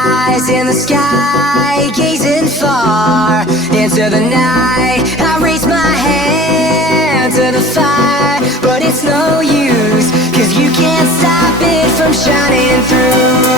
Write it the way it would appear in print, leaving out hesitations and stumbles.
eyes in the sky, gazing far into the night. I raise my hand to the fire, but it's no use, 'cause you can't stop it from shining through.